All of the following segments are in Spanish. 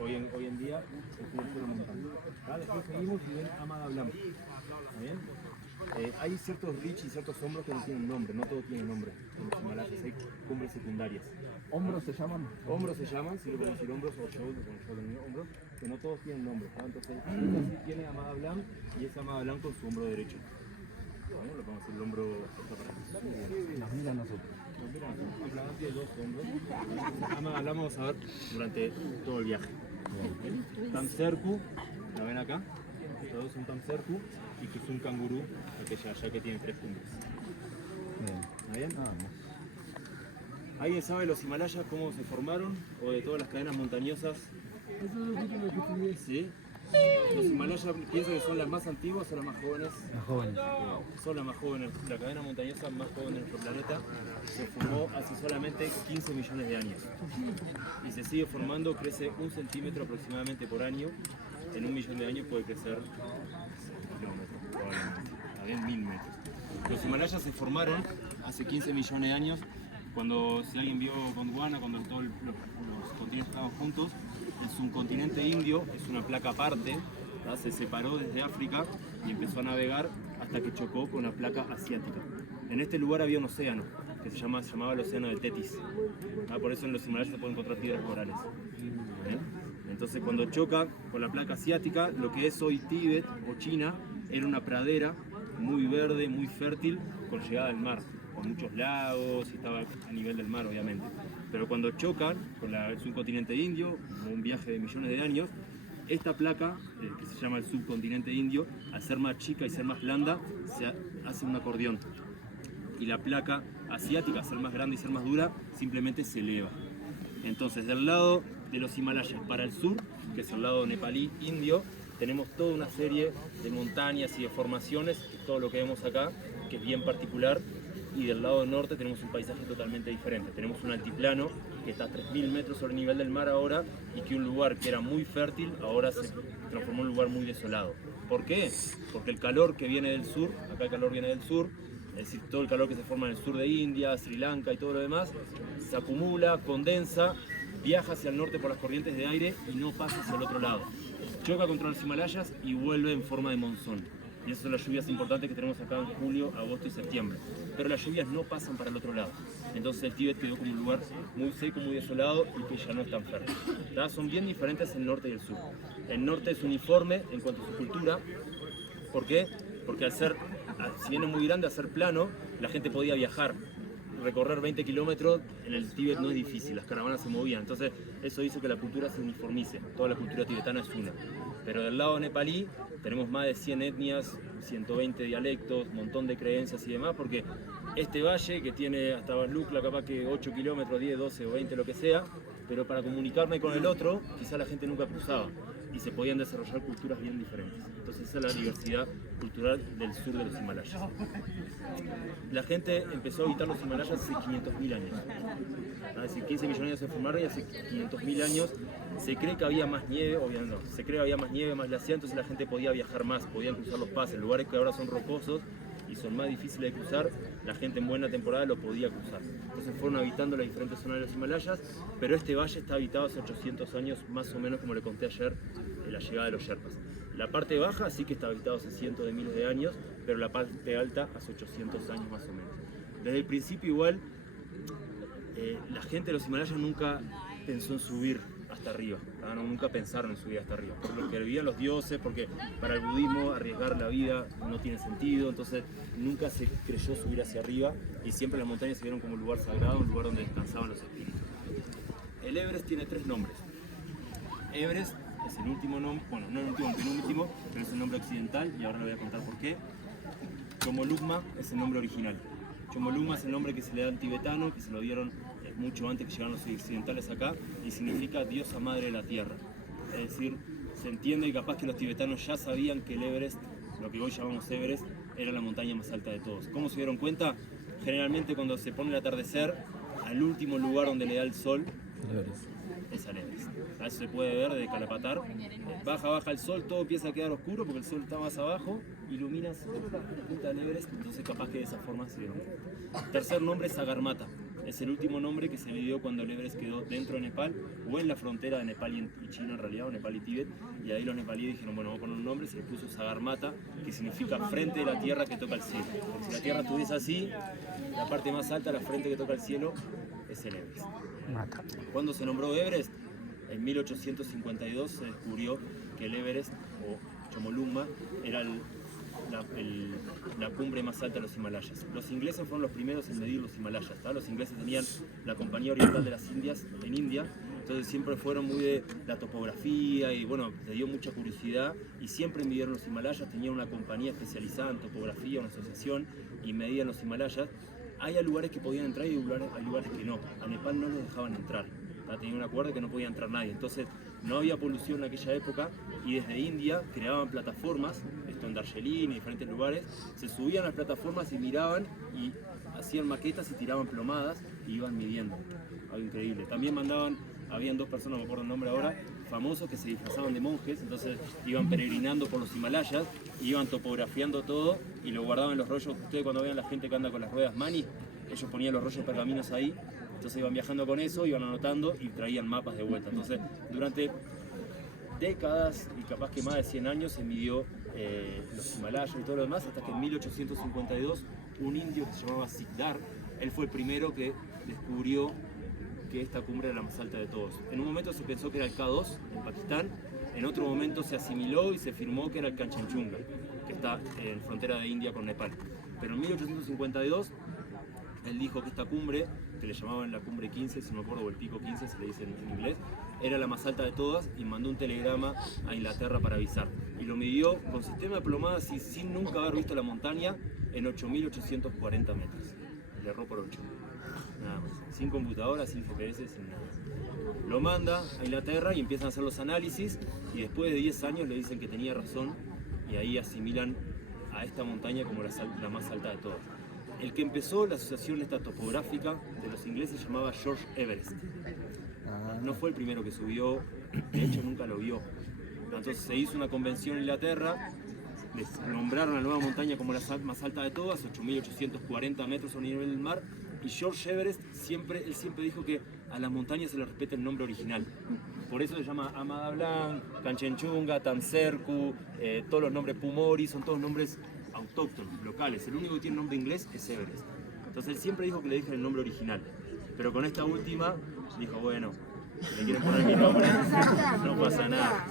Hoy en día se cubre solo montaña. Después seguimos y ven Amada Blanc. ¿Está bien? Hay ciertos ridges y ciertos hombros que no tienen nombre, no todos tienen nombre. En los Himalayas hay cumbres secundarias. ¿Hombros se llaman? Hombros se llaman, si lo pueden decir hombros o shoulders, como yo tengo hombros, que no todos tienen nombre. ¿No? Entonces, esta sí tiene Amada Blanc y es Amada Blanc con su hombro derecho. ¿No? Lo podemos decir el hombro Nos mira a nosotros. Amada tiene dos hombros. Amada Blanc vamos a ver durante todo el viaje. Tamserku, ¿la ven acá? Todos son Tamserku y que es un cangurú, aquella allá que tiene 3 cumbres. ¿Está bien? ¿Alguien sabe los Himalayas cómo se formaron? ¿O de todas las cadenas montañosas? Eso es lo último que estudié. ¿Sí? Los Himalayas piensan que son las más antiguas o las más jóvenes. Las jóvenes. Son las más jóvenes. La cadena montañosa más joven de nuestro planeta se formó hace solamente 15 millones de años. Y se sigue formando, crece 1 centímetro aproximadamente por año. En 1 millón de años puede crecer 1 kilómetros, probablemente. Está bien, 1000 metros. Los Himalayas se formaron hace 15 millones de años. Cuando, si alguien vio Gondwana, cuando todos los continentes estaban juntos, el subcontinente indio es una placa aparte, ¿tá? Se separó desde África y empezó a navegar hasta que chocó con la placa asiática. En este lugar había un océano que se llamaba el océano de Tetis. ¿Tá? Por eso en los Himalayas se pueden encontrar piedras corales. Entonces cuando choca con la placa asiática, lo que es hoy Tíbet o China era una pradera muy verde, muy fértil, con llegada al mar, con muchos lagos y estaba a nivel del mar obviamente. Pero cuando chocan con el subcontinente indio, como un viaje de millones de años, esta placa, que se llama el subcontinente indio, al ser más chica y ser más blanda, se hace un acordeón. Y la placa asiática, al ser más grande y ser más dura, simplemente se eleva. Entonces, del lado de los Himalayas para el sur, que es el lado nepalí indio, tenemos toda una serie de montañas y de formaciones, todo lo que vemos acá, que es bien particular. Y del lado norte tenemos un paisaje totalmente diferente. Tenemos un altiplano que está a 3000 metros sobre el nivel del mar ahora y que un lugar que era muy fértil ahora se transformó en un lugar muy desolado. ¿Por qué? Porque el calor que viene del sur, acá el calor viene del sur, es decir, todo el calor que se forma en el sur de India, Sri Lanka y todo lo demás, se acumula, condensa, viaja hacia el norte por las corrientes de aire y no pasa hacia el otro lado. Choca contra los Himalayas y vuelve en forma de monzón. Y esas son las lluvias importantes que tenemos acá en julio, agosto y septiembre. Pero las lluvias no pasan para el otro lado. Entonces el Tíbet quedó como un lugar muy seco, muy desolado y que ya no es tan fértil. Son bien diferentes el norte y el sur. El norte es uniforme en cuanto a su cultura. ¿Por qué? Porque al ser, si bien es muy grande, al ser plano, la gente podía viajar. Recorrer 20 kilómetros en el Tíbet no es difícil, las caravanas se movían. Entonces eso hizo que la cultura se uniformice. Toda la cultura tibetana es una. Pero del lado nepalí tenemos más de 100 etnias, 120 dialectos, un montón de creencias y demás, porque este valle que tiene hasta Lukla capaz que 8 kilómetros, 10, 12 o 20, lo que sea, pero para comunicarme con el otro, quizá la gente nunca cruzaba y se podían desarrollar culturas bien diferentes. Entonces esa es la diversidad cultural del sur de los Himalayas. La gente empezó a habitar los Himalayas hace 500.000 años. Es decir, 15 millones de años se formaron y hace 500.000 años se cree que había más nieve, obviamente no, se cree que había más nieve, más glaciar, entonces la gente podía viajar más, podían cruzar los pases. Lugares que ahora son rocosos y son más difíciles de cruzar, la gente en buena temporada lo podía cruzar. Entonces fueron habitando las diferentes zonas de los Himalayas, pero este valle está habitado hace 800 años, más o menos como le conté ayer, la llegada de los Sherpas. La parte baja sí que está habitado hace cientos de miles de años, pero la parte alta hace 800 años más o menos. Desde el principio igual, la gente de los Himalayas nunca pensó en subir hasta arriba, ¿no? Nunca pensaron en subir hasta arriba, por lo que vivían los dioses, porque para el budismo arriesgar la vida no tiene sentido, entonces nunca se creyó subir hacia arriba y siempre las montañas se vieron como un lugar sagrado, un lugar donde descansaban los espíritus. El Everest tiene 3 nombres. Everest es el último nombre, bueno, no el último, el penúltimo, pero es el nombre occidental y ahora le voy a contar por qué. Chomolungma es el nombre original. Chomolungma es el nombre que se le da al tibetano, que se lo dieron mucho antes que llegaran los occidentales acá, y significa diosa madre de la tierra. Es decir, se entiende que capaz que los tibetanos ya sabían que el Everest, lo que hoy llamamos Everest, era la montaña más alta de todos. ¿Cómo se dieron cuenta? Generalmente cuando se pone el atardecer, al último lugar donde le da el sol, es al Everest. Eso se puede ver desde Kalapatar. Baja el sol, todo empieza a quedar oscuro porque el sol está más abajo, ilumina la punta del Everest, entonces capaz que de esa forma se dieron cuenta. Tercer nombre es Sagarmatha, es es el último nombre que se le dio cuando el Everest quedó dentro de Nepal o en la frontera de Nepal y China en realidad, o Nepal y Tíbet, y ahí los nepalíes dijeron, bueno, vamos a poner un nombre, se le puso Sagarmatha, que significa frente de la tierra que toca el cielo. Porque si la tierra estuviese así, la parte más alta, la frente que toca el cielo, es el Everest. ¿Cuándo se nombró Everest? En 1852 se descubrió que el Everest, o Chomolungma, era la cumbre más alta de los Himalayas. Los ingleses fueron los primeros en medir los Himalayas, ¿tá? Los ingleses tenían la Compañía Oriental de las Indias en India, entonces siempre fueron muy de la topografía y bueno, les dio mucha curiosidad y siempre midieron los Himalayas, tenían una compañía especializada en topografía, una asociación, y medían los Himalayas. Hay lugares que podían entrar y hay lugares que no. A Nepal no los dejaban entrar, ¿tá? Tenían un acuerdo que no podía entrar nadie, entonces no había polución en aquella época y desde India creaban plataformas, esto en Darjeeling y diferentes lugares, se subían a las plataformas y miraban y hacían maquetas y tiraban plomadas y iban midiendo, algo increíble. También habían dos personas, no me acuerdo el nombre ahora, famosos que se disfrazaban de monjes, entonces iban peregrinando por los Himalayas, iban topografiando todo y lo guardaban en los rollos. Ustedes cuando vean la gente que anda con las ruedas Mani, ellos ponían los rollos de pergaminos ahí, entonces iban viajando con eso, iban anotando y traían mapas de vuelta. Entonces durante décadas y capaz que más de 100 años se midió los Himalayas y todo lo demás, hasta que en 1852 un indio que se llamaba Sikdar, él fue el primero que descubrió que esta cumbre era la más alta de todos. En un momento se pensó que era el K2 en Pakistán, en otro momento se asimiló y se firmó que era el Kanchenjunga, que está en frontera de India con Nepal. Pero en 1852 él dijo que esta cumbre, que le llamaban la cumbre 15, si no me acuerdo, o el pico 15 se le dice en inglés, era la más alta de todas y mandó un telegrama a Inglaterra para avisar. Y lo midió con sistema de plomadas y sin nunca haber visto la montaña en 8.840 metros. Le erró por 8. Nada más. Sin computadora, sin GPS, sin nada. Lo manda a Inglaterra y empiezan a hacer los análisis y después de 10 años le dicen que tenía razón y ahí asimilan a esta montaña como la más alta de todas. El que empezó la asociación esta topográfica de los ingleses se llamaba George Everest. No fue el primero que subió, de hecho nunca lo vio. Entonces se hizo una convención en Inglaterra, les nombraron la nueva montaña como la más alta de todas, 8.840 metros a nivel del mar, y George Everest siempre dijo que a las montañas se les respeta el nombre original. Por eso se llama Amada Blanc, Kanchenjunga, Tamserku, todos los nombres Pumori, son todos nombres autóctonos, locales. El único que tiene nombre inglés es Everest. Entonces él siempre dijo que le dejen el nombre original. Pero con esta última dijo, bueno, le quieren poner mi nombre, no pasa nada.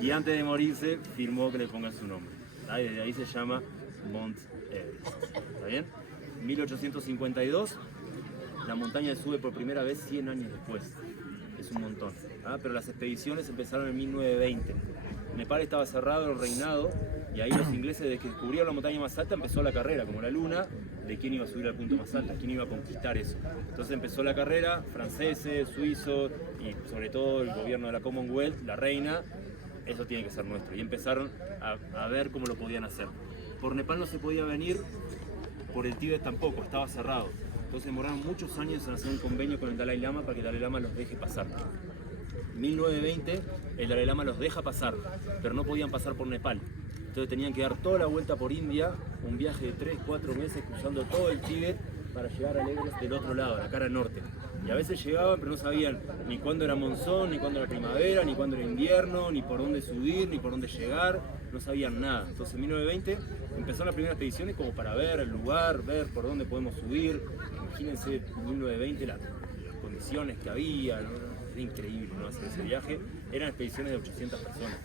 Y antes de morirse firmó que le pongan su nombre. Y desde ahí se llama Mount Everest. ¿Está bien? 1852, la montaña sube por primera vez 100 años después. Es un montón. Pero las expediciones empezaron en 1920. Nepal estaba cerrado en el reinado y ahí los ingleses, desde que descubrieron la montaña más alta, empezó la carrera, como la luna, de quién iba a subir al punto más alto, quién iba a conquistar eso. Entonces empezó la carrera, franceses, suizos y sobre todo el gobierno de la Commonwealth, la reina, eso tiene que ser nuestro. Y empezaron a ver cómo lo podían hacer. Por Nepal no se podía venir, por el Tíbet tampoco, estaba cerrado. Entonces demoraron muchos años en hacer un convenio con el Dalai Lama para que el Dalai Lama los deje pasar. En 1920 el Dalai Lama los deja pasar, pero no podían pasar por Nepal. Entonces tenían que dar toda la vuelta por India, un viaje de 3-4 meses cruzando todo el Tíbet para llegar al Everest del otro lado, a la cara norte. Y a veces llegaban, pero no sabían ni cuándo era monzón, ni cuándo era primavera, ni cuándo era invierno, ni por dónde subir, ni por dónde llegar, no sabían nada. Entonces en 1920 empezó la primera expedición como para ver el lugar, ver por dónde podemos subir. Imagínense en 1920 las condiciones que había, ¿no? Era increíble, ¿no? Hacer ese viaje. Eran expediciones de 800 personas.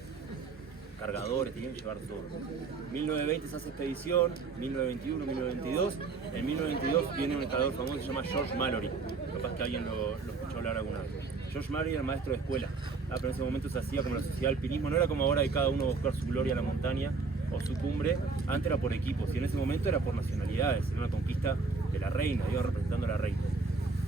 Cargadores, tenían que llevar todo. 1920 se hace expedición, 1921, 1922. En 1922 viene un escalador famoso que se llama George Mallory. Capaz que alguien lo escuchó hablar alguna vez. George Mallory era maestro de escuela, pero en ese momento se hacía como la sociedad de alpinismo. No era como ahora de cada uno buscar su gloria a la montaña o su cumbre. Antes era por equipos y en ese momento era por nacionalidades. Era una conquista de la reina, iba representando a la reina.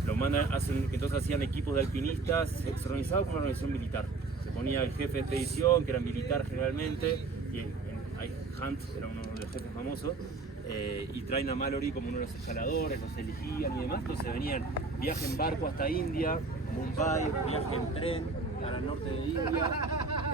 Lo mandan, entonces hacían equipos de alpinistas, se organizaba como una organización militar. Se ponía el jefe de expedición, que era militar generalmente, y Hunt era uno de los jefes famosos, y traen a Mallory como uno de los escaladores, los elegían y demás. Entonces venían viaje en barco hasta India, Mumbai, viaje en tren al norte de India,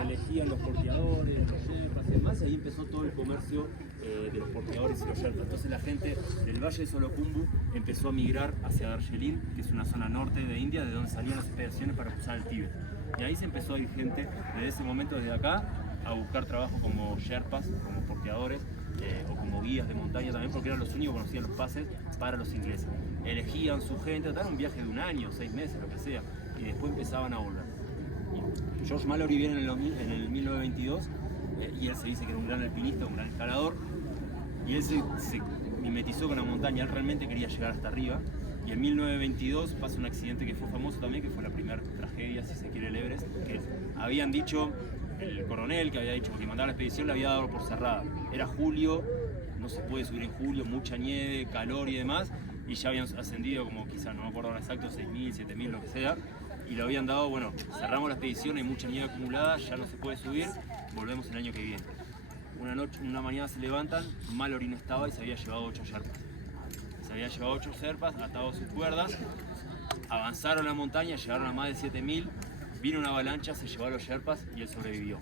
elegían los porteadores, los sherpas y demás, y ahí empezó todo el comercio de los porteadores y los sherpas. Entonces la gente del Valle de Solokhumbu empezó a migrar hacia Darjeeling, que es una zona norte de India, de donde salían las expediciones para cruzar el Tíbet. Y ahí se empezó a ir gente desde ese momento, desde acá, a buscar trabajo como sherpas, como porteadores, o como guías de montaña también, porque eran los únicos que conocían los pases para los ingleses. Elegían su gente, daban un viaje de un año, 6 meses, lo que sea, y después empezaban a volver. George Mallory viene en el 1922, y él se dice que era un gran alpinista, un gran escalador, y él se mimetizó con la montaña, él realmente quería llegar hasta arriba, y en 1922 pasa un accidente que fue famoso también, que fue la primera tragedia, si se quiere, el Everest, que habían dicho, el coronel que había dicho que mandaba la expedición le había dado por cerrada. Era julio, no se puede subir en julio, mucha nieve, calor y demás, y ya habían ascendido como quizás, no me acuerdo ahora exacto, 6.000, 7.000, lo que sea, y lo habían dado, bueno, cerramos la expedición, hay mucha nieve acumulada, ya no se puede subir, volvemos el año que viene. Una mañana se levantan, Mallory no estaba y se había llevado 8 sherpas. Se había llevado 8 sherpas, atados sus cuerdas, avanzaron la montaña, llegaron a más de 7.000, vino una avalancha, se llevó a los sherpas y él sobrevivió.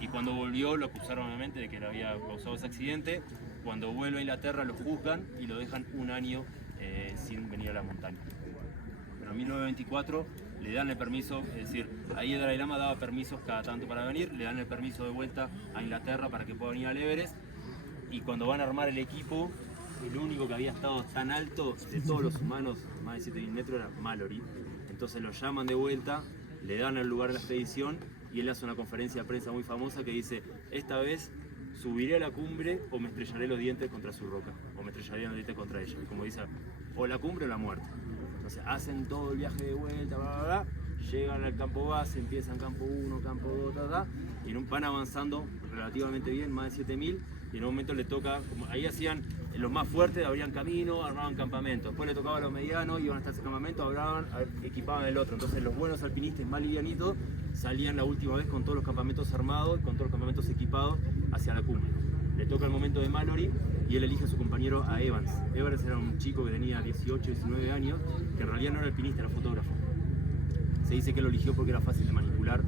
Y cuando volvió lo acusaron obviamente de que le había causado ese accidente. Cuando vuelve a Inglaterra lo juzgan y lo dejan un año sin venir a la montaña. Pero en 1924 le dan el permiso, es decir, ahí el Dalai Lama daba permisos cada tanto para venir, le dan el permiso de vuelta a Inglaterra para que pueda venir al Everest, y cuando van a armar el equipo, el único que había estado tan alto de todos los humanos, más de 7.000 metros, era Mallory. Entonces lo llaman de vuelta, le dan el lugar a la expedición y él hace una conferencia de prensa muy famosa que dice: esta vez subiré a la cumbre o me estrellaré los dientes contra su roca, o me estrellaré los dientes contra ella. Y como dice, o la cumbre o la muerte. Entonces hacen todo el viaje de vuelta, bla, bla, bla, llegan al campo base, empiezan campo 1, campo 2, y van avanzando relativamente bien, más de 7.000, y en un momento le toca, como ahí hacían los más fuertes, abrían camino, armaban campamento, después le tocaba a los medianos, iban hasta ese campamento, equipaban el otro. Entonces los buenos alpinistas más livianitos salían la última vez con todos los campamentos armados, con todos los campamentos equipados hacia la cumbre. Le toca el momento de Mallory y él elige a su compañero, a Evans. Evans era un chico que tenía 18, 19 años, que en realidad no era alpinista, era fotógrafo. Se dice que lo eligió porque era fácil de manipular,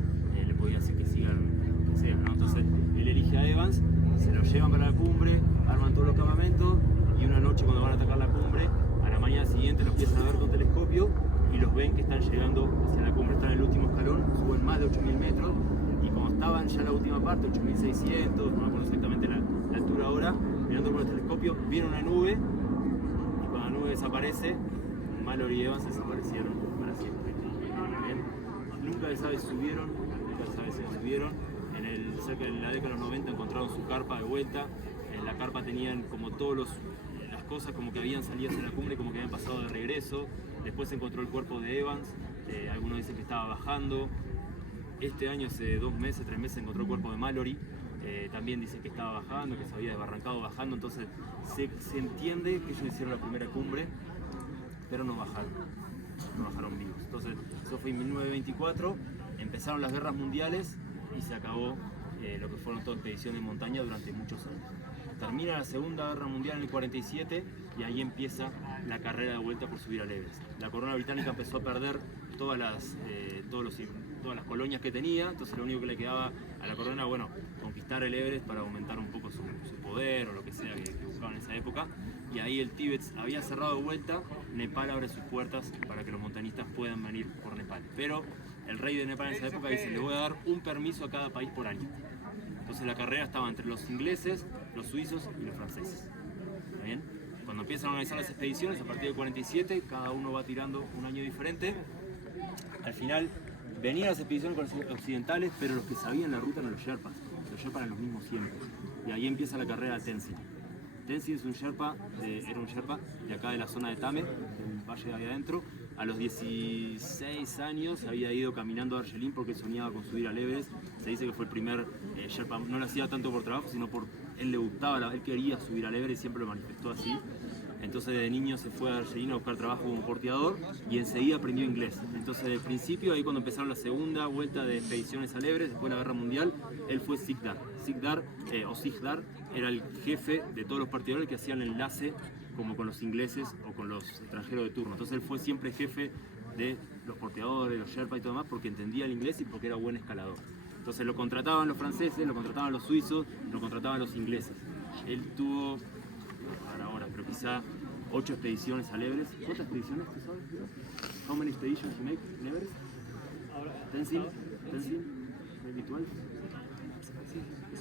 le podía decir que sigan, que sea, ¿no? Entonces él elige a Evans, se lo llevan para la cumbre, arman todos los campamentos, y una noche cuando van a atacar la cumbre, a la mañana siguiente los empiezan a ver con telescopio y los ven que están llegando hacia la cumbre, están en el último escalón, suben más de 8.000 metros, y cuando estaban ya en la última parte, 8.600, no me acuerdo exactamente la altura ahora, mirando por el telescopio, viene una nube, y cuando la nube desaparece, Mallory y Evans desaparecieron para siempre. ¿Bien? Nunca se sabe si subieron, cerca de la década de los 90 encontraron su carpa de vuelta. En la carpa tenían como las cosas como que habían salido hacia la cumbre, como que habían pasado de regreso. Después se encontró el cuerpo de Evans, algunos dicen que estaba bajando. Este año, hace 2 meses, 3 meses, encontró el cuerpo de Mallory. También dicen que estaba bajando, que se había desbarrancado bajando. Entonces se entiende que ellos hicieron la primera cumbre, pero no bajaron vivos. Entonces eso fue en 1924, empezaron las guerras mundiales y se acabó lo que fueron todas expediciones de montaña durante muchos años. Termina la Segunda Guerra Mundial en el 47 y ahí empieza la carrera de vuelta por subir al Everest. La corona británica empezó a perder todas las colonias que tenía, entonces lo único que le quedaba a la corona, bueno, conquistar el Everest para aumentar un poco su poder o lo que sea que buscaban en esa época. Y ahí el Tíbet había cerrado de vuelta, Nepal abre sus puertas para que los montañistas puedan venir por Nepal. Pero el rey de Nepal en esa época dice: le voy a dar un permiso a cada país por año. Entonces la carrera estaba entre los ingleses, los suizos y los franceses. ¿Está bien? Cuando empiezan a organizar las expediciones, a partir del 47, cada uno va tirando un año diferente. Al final venían las expediciones occidentales, pero los que sabían la ruta eran los sherpas. Los sherpas eran los mismos siempre. Y ahí empieza la carrera de Tenzin. Tenzin es era un sherpa de acá de la zona de Tame, del valle de ahí adentro. A los 16 años había ido caminando a Darjeeling porque soñaba con subir al Everest. Se dice que fue el primer sherpa, no lo hacía tanto por trabajo, sino por él le gustaba, él quería subir al Everest y siempre lo manifestó así. Entonces de niño se fue a Darjeeling a buscar trabajo como porteador y enseguida aprendió inglés. Entonces desde el principio, ahí cuando empezaron la segunda vuelta de expediciones al Everest, después de la Guerra Mundial, él fue Sikdar. Sikdar era el jefe de todos los porteadores que hacían el enlace como con los ingleses o con los extranjeros de turno. Entonces él fue siempre jefe de los porteadores, los sherpas y todo más, porque entendía el inglés y porque era buen escalador. Entonces lo contrataban los franceses, lo contrataban los suizos, lo contrataban los ingleses. Él tuvo, para ahora, pero quizá 8 expediciones al Everest. ¿Cuántas expediciones tú sabes? How many expeditions you make in Everest? Tenzin, maybe 12.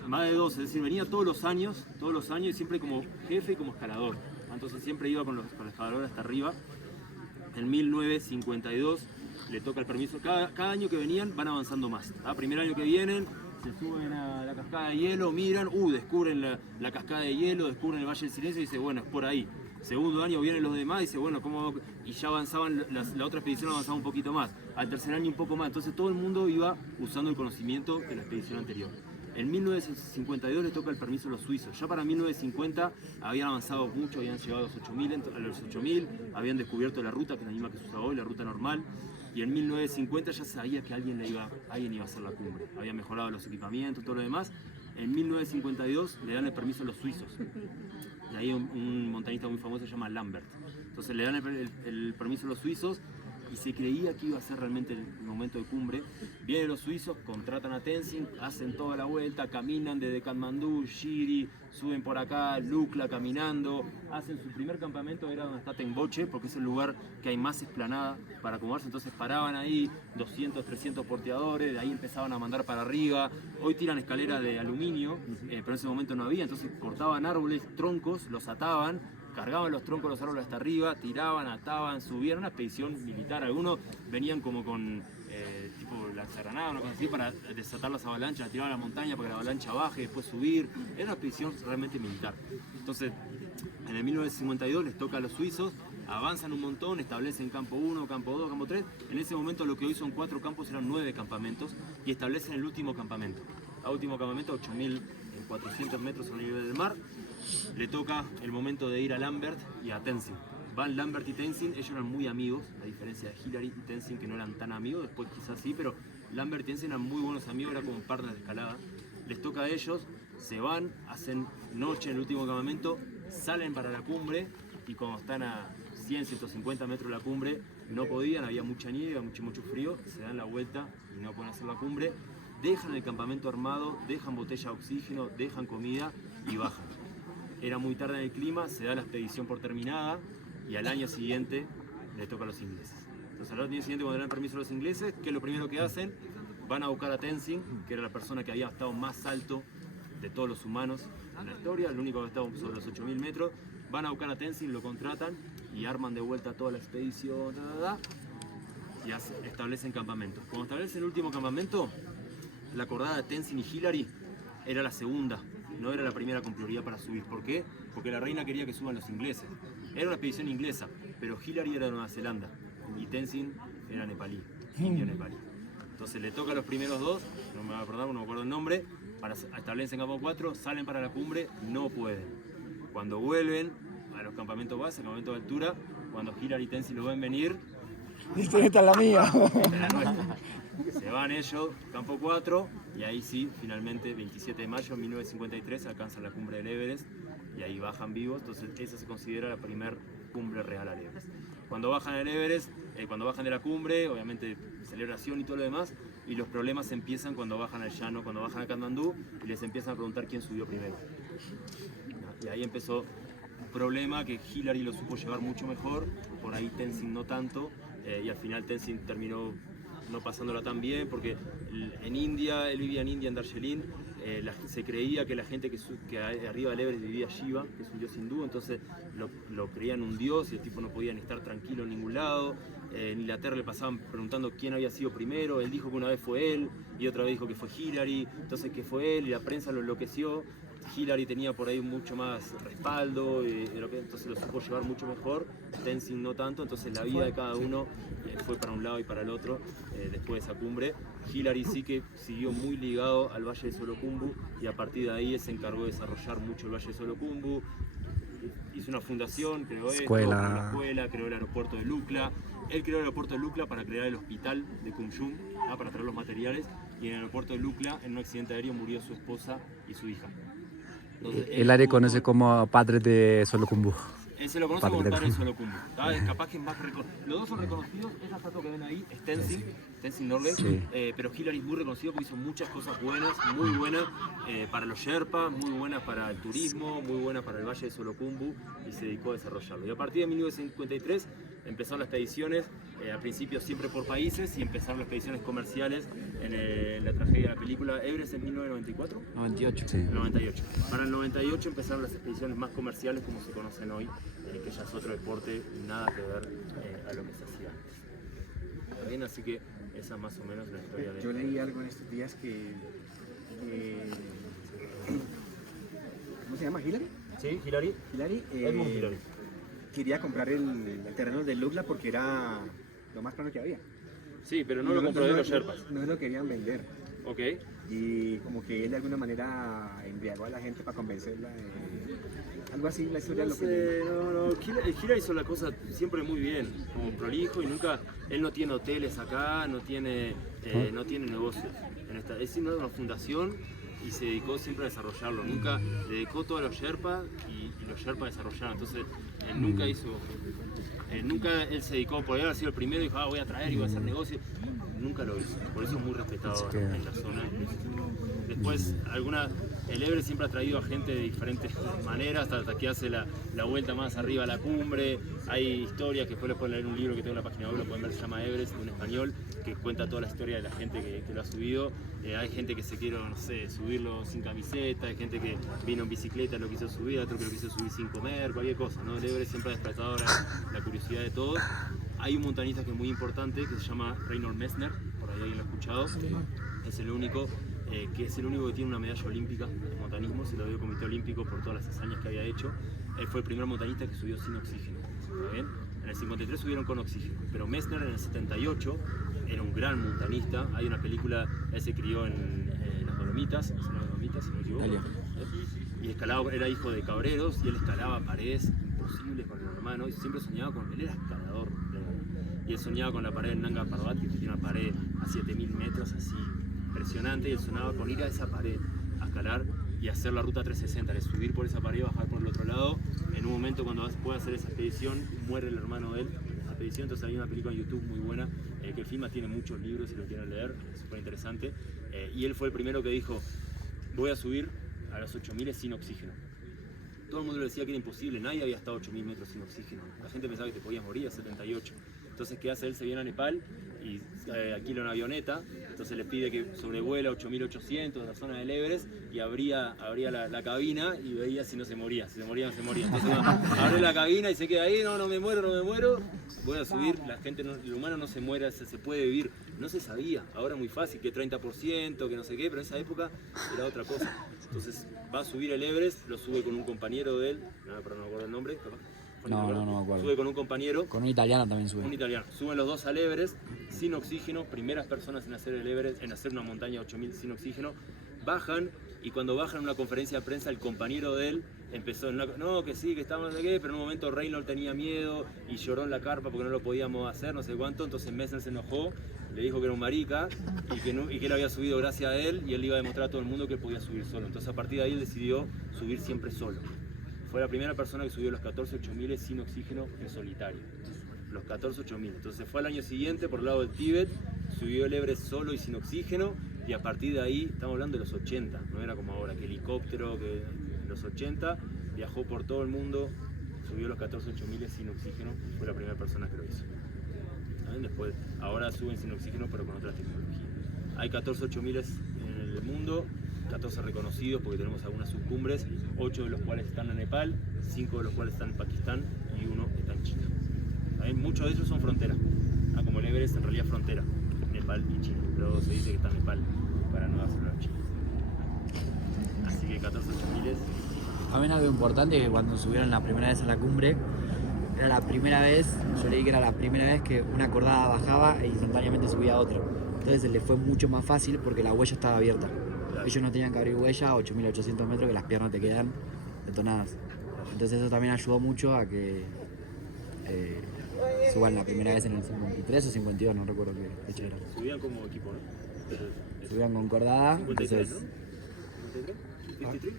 Más de 12, es decir, venía todos los años y siempre como jefe y como escalador. Entonces siempre iba con los escaladores hasta arriba. En 1952 le toca el permiso. Cada año que venían van avanzando más. Primer año que vienen, se suben a la cascada de hielo, miran, descubren la cascada de hielo, descubren el Valle del Silencio y dicen, bueno, es por ahí. Segundo año vienen los demás y dice, bueno, ¿cómo? Y ya avanzaban, la otra expedición avanzaba un poquito más. Al tercer año un poco más. Entonces todo el mundo iba usando el conocimiento de la expedición anterior. En 1952 le toca el permiso a los suizos. Ya para 1950 habían avanzado mucho, habían llegado a los 8000, habían descubierto la ruta, que es la misma que se usa hoy, la ruta normal. Y en 1950 ya sabía que alguien iba a hacer la cumbre. Había mejorado los equipamientos, todo lo demás. En 1952 le dan el permiso a los suizos. Y ahí un montañista muy famoso se llama Lambert. Entonces le dan el permiso a los suizos y se creía que iba a ser realmente el momento de cumbre. Vienen los suizos, contratan a Tenzin, hacen toda la vuelta, caminan desde Katmandú, Shiri, suben por acá, Lukla caminando, hacen su primer campamento, era donde está Tengboche, porque es el lugar que hay más explanada para acomodarse, entonces paraban ahí 200, 300 porteadores, de ahí empezaban a mandar para arriba. Hoy tiran escaleras de aluminio, pero en ese momento no había, entonces cortaban árboles, troncos, los ataban, cargaban los troncos de los árboles hasta arriba, tiraban, ataban, subían, una expedición militar. Algunos venían como con tipo lanzagranada, una cosa así, para desatar las avalanchas, tirar a la montaña para que la avalancha baje, después subir. Era una expedición realmente militar. Entonces, en el 1952 les toca a los suizos, avanzan un montón, establecen campo 1, campo 2, campo 3. En ese momento lo que hoy son 4 campos eran 9 campamentos y establecen el último campamento. El último campamento, 8400 metros sobre el nivel del mar. Le toca el momento de ir a Lambert y a Tenzin. Van Lambert y Tenzin, ellos eran muy amigos, a diferencia de Hillary y Tenzin, que no eran tan amigos, después quizás sí, pero Lambert y Tenzin eran muy buenos amigos, eran como partners de escalada. Les toca a ellos, se van, hacen noche en el último campamento, salen para la cumbre y cuando están a 100, 150 metros de la cumbre, no podían, había mucha nieve, mucho frío, se dan la vuelta y no pueden hacer la cumbre, dejan el campamento armado, dejan botella de oxígeno, dejan comida y bajan. Era muy tarde en el clima, se da la expedición por terminada y al año siguiente le toca a los ingleses. Entonces al año siguiente, cuando le dan permiso a los ingleses, ¿qué es lo primero que hacen? Van a buscar a Tenzin, que era la persona que había estado más alto de todos los humanos en la historia, el único que estaba sobre los 8000 metros. Van a buscar a Tenzin, lo contratan y arman de vuelta toda la expedición, y establecen campamentos. Cuando establecen el último campamento, la cordada de Tenzin y Hillary era la segunda, no era la primera con prioridad para subir. ¿Por qué? Porque la reina quería que suban los ingleses. Era una expedición inglesa, pero Hillary era de Nueva Zelanda y Tenzin era nepalí, indio nepalí. Entonces le toca a los primeros dos, no me voy a acordar, no me acuerdo el nombre, establecen campo 4, salen para la cumbre, no pueden. Cuando vuelven a los campamentos base, campamentos de altura, cuando Hillary y Tenzin los ven venir, Esta es la mía. esta es la nuestra. Se van ellos, campo 4, y ahí sí, finalmente, 27 de mayo de 1953, alcanzan la cumbre del Everest, y ahí bajan vivos. Entonces esa se considera la primer cumbre real al Everest. Cuando bajan al Everest, cuando bajan de la cumbre, obviamente celebración y todo lo demás, y los problemas empiezan cuando bajan al llano, cuando bajan a Katmandú, y les empiezan a preguntar quién subió primero. Y ahí empezó un problema que Hillary lo supo llevar mucho mejor, por ahí Tenzin no tanto, y al final Tenzin terminó no pasándola tan bien, porque en India, él vivía en India, en Darjeeling, se creía que la gente que arriba del Everest vivía Shiva, que es un dios hindú, entonces lo creían un dios y el tipo no podía ni estar tranquilo en ningún lado. En Inglaterra le pasaban preguntando quién había sido primero, él dijo que una vez fue él y otra vez dijo que fue Hillary, entonces que fue él y la prensa lo enloqueció. Hillary tenía por ahí mucho más respaldo, entonces lo supo llevar mucho mejor, Tenzin no tanto, entonces la vida de cada uno fue para un lado y para el otro después de esa cumbre. Hillary sí que siguió muy ligado al Valle de Solokhumbu y a partir de ahí se encargó de desarrollar mucho el Valle de Solokhumbu. Hizo una fundación, creó una escuela, creó el aeropuerto de Lukla. Él creó el aeropuerto de Lukla para crear el hospital de Kumjung, para traer los materiales, y en el aeropuerto de Lukla, en un accidente aéreo, murió su esposa y su hija. Entonces, el área conoce como padre de Solokhumbu. Se lo conoce como el padre de Solokumbu. Capaz que es más reconocido. Los dos son reconocidos. Esa estatua que ven ahí es Tenzin Norgay. Sí. Pero Hillary es muy reconocido porque hizo muchas cosas buenas, muy buenas para los Sherpas, muy buenas para el turismo, muy buenas para el Valle de Solokumbu y se dedicó a desarrollarlo. Y a partir de 1953 empezaron las expediciones, al principio siempre por países y empezaron las expediciones comerciales en la tragedia de la película Everest en 1994. 98. Sí. 98. Para el 98 empezaron las expediciones más comerciales como se conocen hoy, que ya es otro deporte, nada que ver a lo que se hacía antes. ¿Está bien? Así que esa más o menos la historia de... Yo leí algo en estos días que ¿cómo se llama? ¿Hillary? Sí, Hillary. Edmund Hillary. Quería comprar el terreno de Lukla porque era lo más plano que había. Sí, pero no lo compró de los Sherpas. No lo querían vender. Ok. Y como que él de alguna manera embriagó a la gente para convencerla de... Algo así, la historia No lo sé, que... no. Hillary hizo la cosa siempre muy bien, como prolijo y nunca... Él no tiene hoteles acá, no tiene negocios. Es sino una fundación y se dedicó siempre a desarrollarlo. Nunca le dedicó todo a los Sherpas y los Sherpas desarrollaron. Entonces, él nunca hizo... nunca él se dedicó, podría haber sido el primero y dijo, voy a traer y voy a hacer negocio. Nunca lo hizo, por eso es muy respetado en la zona. Después, el Everest siempre ha traído a gente de diferentes maneras, hasta que hace la vuelta más arriba a la cumbre. Hay historias que después les pueden leer un libro que tengo en la página web, lo pueden ver, se llama Everest, en español, que cuenta toda la historia de la gente que lo ha subido. Hay gente que se quiere, no sé, subirlo sin camiseta, hay gente que vino en bicicleta, lo quiso subir, otro que lo quiso subir sin comer, cualquier cosa, ¿no? El Everest siempre ha despertado la curiosidad de todos. Hay un montañista que es muy importante, que se llama Reinhold Messner, por ahí alguien lo ha escuchado. Es el único que tiene una medalla olímpica de montañismo, se lo dio el Comité Olímpico por todas las hazañas que había hecho. Él fue el primer montañista que subió sin oxígeno. ¿Está bien? En el 53 subieron con oxígeno, pero Messner en el 78 era un gran montañista. Hay una película, él se crió en las Dolomitas, si no me equivoco. Y escalaba, era hijo de cabreros y él escalaba paredes imposibles con el hermano y siempre soñaba con, él era escalador. Y él soñaba con la pared de Nanga Parbat, que tiene una pared a 7000 metros, así impresionante, y él soñaba con ir a esa pared a escalar y hacer la ruta 360, de subir por esa pared y bajar por el otro lado. En un momento cuando puede hacer esa expedición, muere el hermano de él en esa expedición. Entonces hay una película en YouTube muy buena que el filma, tiene muchos libros si lo quieren leer, es súper interesante. Y él fue el primero que dijo, voy a subir a los 8000 sin oxígeno. Todo el mundo le decía que era imposible, nadie había estado 8000 metros sin oxígeno. La gente pensaba que te podías morir a 78. Entonces, ¿qué hace él? Se viene a Nepal y alquila una avioneta. Entonces le pide que sobrevuela 8800 la zona del Everest y abría la cabina y veía si no se moría. Si se moría, no se moría. Entonces abre la cabina y se queda ahí, no me muero. Voy a subir, el humano no se muere, se puede vivir. No se sabía, ahora es muy fácil, que 30%, que no sé qué, pero en esa época era otra cosa. Entonces va a subir el Everest, lo sube con un compañero de él, pero no me acuerdo el nombre, capaz. No me acuerdo. Sube con un compañero. Con un italiano también sube. Un italiano. Suben los dos al Everest sin oxígeno, primeras personas en hacer el Everest, en hacer una montaña 8000 sin oxígeno. Bajan y cuando bajan en una conferencia de prensa, el compañero de él empezó, que sí, que estamos no sé qué, pero en un momento Reinhold tenía miedo y lloró en la carpa porque no lo podíamos hacer, no sé cuánto. Entonces Messner se enojó, le dijo que era un marica y que él había subido gracias a él y él iba a demostrar a todo el mundo que podía subir solo. Entonces a partir de ahí él decidió subir siempre solo. Fue la primera persona que subió los 14 8000 sin oxígeno en solitario. Los 14 8000. Entonces fue al año siguiente por el lado del Tíbet, subió el Everest solo y sin oxígeno, y a partir de ahí, estamos hablando de los 80, no era como ahora, que helicóptero, que en los 80 viajó por todo el mundo, subió los 14 8000 sin oxígeno, fue la primera persona que lo hizo. ¿Saben? Después, ahora suben sin oxígeno pero con otra tecnología. Hay 14 8000 en el mundo, 14 reconocidos porque tenemos algunas subcumbres, 8 de los cuales están en Nepal, 5 de los cuales están en Pakistán y 1 está en China. ¿Saben? Muchos de ellos son frontera, como el Everest en realidad frontera, Nepal y China, pero se dice que está en Nepal para no hacerlo en China. Así que 14 8000. También algo importante es que cuando subieron la primera vez a la cumbre, era la primera vez, yo leí que era la primera vez que una cordada bajaba e instantáneamente subía otra. Entonces le fue mucho más fácil porque la huella estaba abierta. Ellos no tenían que abrir huella a 8800 metros que las piernas te quedan detonadas. Entonces eso también ayudó mucho a que suban la primera vez en el 53 o 52, no recuerdo qué fecha era. Subían como equipo, ¿no? Subían con cordada. 53, entonces, ¿no? ¿53?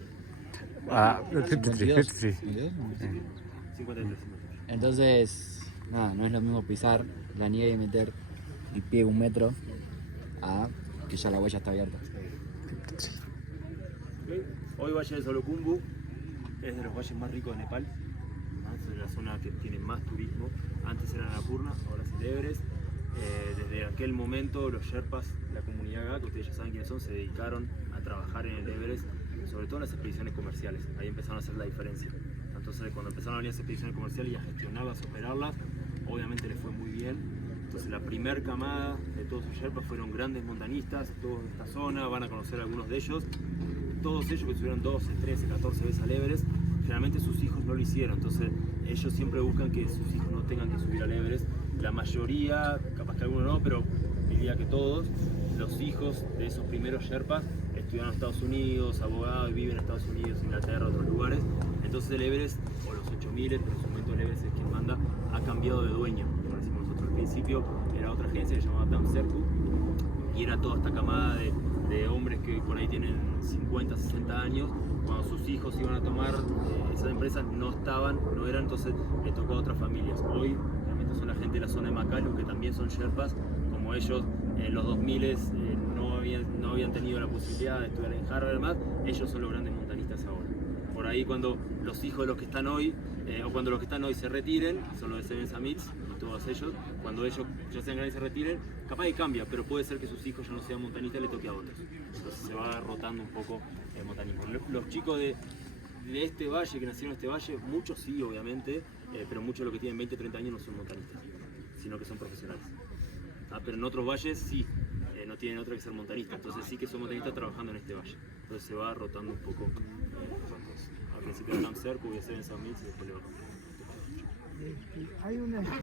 ¿53? 52, 52, 53. Entonces, nada, no es lo mismo pisar la nieve y meter el pie 1 metro a que ya la huella está abierta. Hoy Valle de Solukhumbu es de los valles más ricos de Nepal. Es de la zona que tiene más turismo. Antes era Annapurna, ahora es el Everest. Desde aquel momento los Sherpas, la comunidad acá, que ustedes ya saben quiénes son, se dedicaron a trabajar en el Everest, sobre todo en las expediciones comerciales. Ahí empezaron a hacer la diferencia. Entonces cuando empezaron a venir las expediciones comerciales y a gestionarlas, operarlas, obviamente les fue muy bien. Entonces la primer camada de todos los Sherpas fueron grandes montañistas, todos de esta zona, van a conocer algunos de ellos. Todos ellos que subieron 12, 13, 14 veces al Everest, generalmente sus hijos no lo hicieron, entonces ellos siempre buscan que sus hijos no tengan que subir al Everest. La mayoría, capaz que algunos no, pero diría que todos, los hijos de esos primeros Sherpas estudiaron en Estados Unidos, abogados, y viven en Estados Unidos, Inglaterra, otros lugares. Entonces el Everest, o los 8000, pero en su momento el Everest es quien manda, ha cambiado de dueño, como decimos nosotros. Al principio era otra agencia que se llamaba Tamserku, y era toda esta camada de hombres que por ahí tienen 50, 60 años. Cuando sus hijos iban a tomar esas empresas no eran, entonces le tocó a otras familias. Hoy realmente son la gente de la zona de Makalu, que también son Sherpas, como ellos en los 2000 no habían tenido la posibilidad de estudiar en Harvard, además, ellos son los grandes montañistas ahora. Por ahí cuando los hijos de los que están hoy, o cuando los que están hoy se retiren, son los de Seven Summits y todos ellos, cuando ellos ya sean grandes y se retiren, capaz que cambia, pero puede ser que sus hijos ya no sean montañistas y le toque a otros. Entonces se va rotando un poco el montañismo. Los chicos de este valle, que nacieron en este valle, muchos sí, obviamente, pero muchos de los que tienen 20, 30 años no son montañistas, sino que son profesionales. Pero en otros valles sí, no tienen otra que ser montañistas, entonces sí que son montañistas trabajando en este valle. Entonces se va rotando un poco. Al principio eran Serco y a Seven Summits y después le va. Hay una